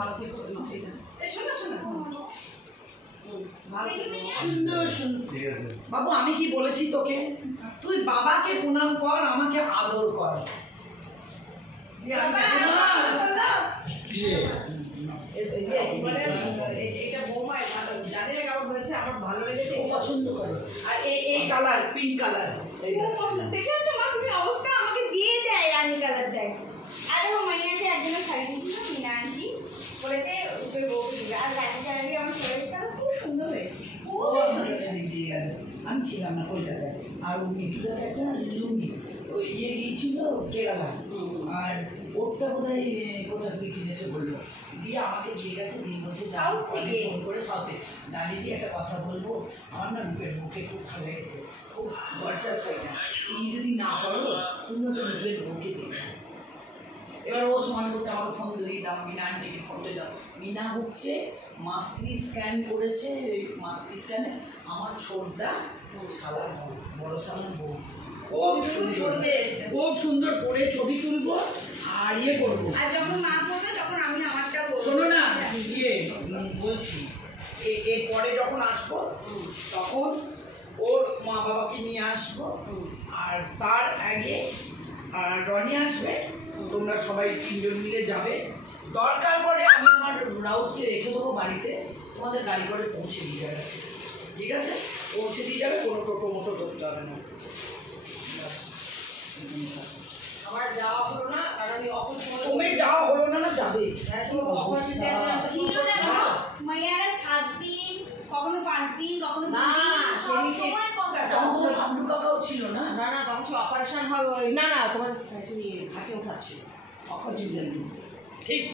ভালো থেকো শোনা শোনা সুন্দর সুন্দর। বাবু আমি কি বলেছি তোকে, তুই বাবাকে প্রণাম কর, আমাকে আদর কর। এটা বৌমা জানি না কেমন হয়েছে, আমার ভালো লেগেছে, পছন্দ করে। আর এই কালার পিঙ্ক কালার দেখেছো মা তুমি অবস্থা, আমাকে দিয়ে দেয় রানী কালার দেয়। আরে ও মাইয়াকে একজনের শাড়ি দিয়েছিল মিনা আন্টি, বলেছে ওকে বউকে দিবে, আর রানী কালারই আমার শাড়ির কালার খুব সুন্দর হয়েছে। দিয়ে গেল, আমি ছিলাম না কলকাতায়। আর ওই মিঠুদাকে একটা লুঙ্গি ওই গিয়েছিল কেরালা, আর ওরটা বোধ হয় কোথা থেকে কিনেছে বললো, দিয়ে আমাকে দিয়ে গেছে, দিয়ে বলছে ফোন করে সাউথে দাঁড়িয়ে দিয়ে একটা কথা বলবো, আমার না রূপের মুখে খুব ভালো লেগেছে, খুব গর্জাস হয় না, তুমি যদি না করো তুমিও তো রূপের মুখে দিবে। এবার ও সময় বলছে আমার ফোন ধরিয়ে দাও, মিনা আন্টিকে ফোনটা দাও। মিনা হচ্ছে মাতৃ স্ক্যান করেছে, ওই মাতৃ স্ক্যানে আমার ছোটদা শালার বড় শালার বউ খুব সুন্দর, খুব সুন্দর করে ছবি তুলবো আর ইয়ে করবো। আর যখন মা করবে তখন আমি আমারটা করবো। শোনো না ইয়ে বলছি, এরপরে যখন আসবো তখন ওর মা বাবাকে নিয়ে আসবো, আর তার আগে রনি আসবে, তোমরা সবাই 3 জন মিলে যাবে। দরকার পড়ে আমি আমার রাউতকে রেখে দেবো বাড়িতে, তোমাদের গাড়ি করে পৌঁছে দিয়ে যাবে, ঠিক আছে? পৌঁছে দিয়ে যাবে, কোনো টোটো মোটো করতে হবে না। আমার যাওয়া হলো না, কারণ তুমি যাওয়া হলো না, না যাবে ছিল না মাইয়ারা 7 দিন, কখনো 5 দিন, কখনো 2 দিন, সব সময় হামডু কাকাও ছিল না, না না তখন অপারেশন হবে, না না তোমাদের ঘাটে ওঠাচ্ছিল অক্ষয়, ঠিক